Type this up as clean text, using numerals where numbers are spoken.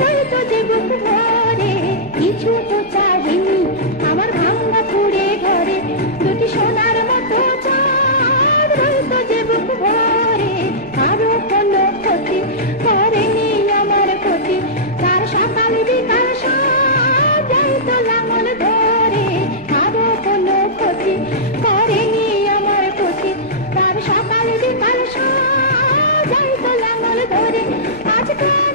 রইতো যে বুক ভরে, কিছু তো চাহিনি আমার ভাঙা কুড়ে ঘরে। দুটি সোনার মতো চাঁদ রইতো যে বুক ভরে, কারো কোনো ক্ষতি করেনি আমার ক্ষতি। তার সকাল বিকাল সাজ যাইতো লাঙল ধরে, কারো কোনো ক্ষতি করেনি আমার ক্ষতি। তার সকাল বিকাল সাজ যাইতো লাঙল ধরে। আজকাল